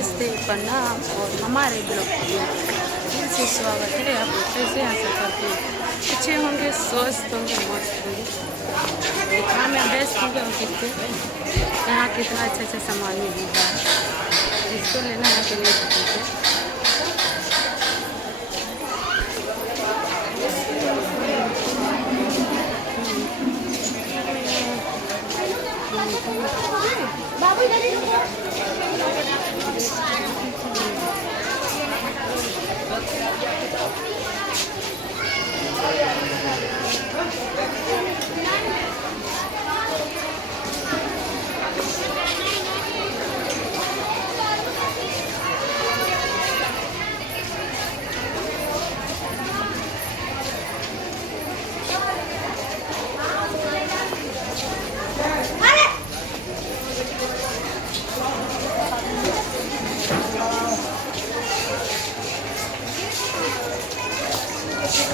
नमस्ते, प्रणाम और हमारे ब्लॉग में से स्वागत है। आप लोग कैसे आशा करते हैं अच्छे होंगे, स्वस्थ होंगे, मस्त होंगे। हाँ, मैं बेस्ट होंगे और कितने यहाँ कितना अच्छा सामान मिलता है, इसको लेना है कि नहीं सकते।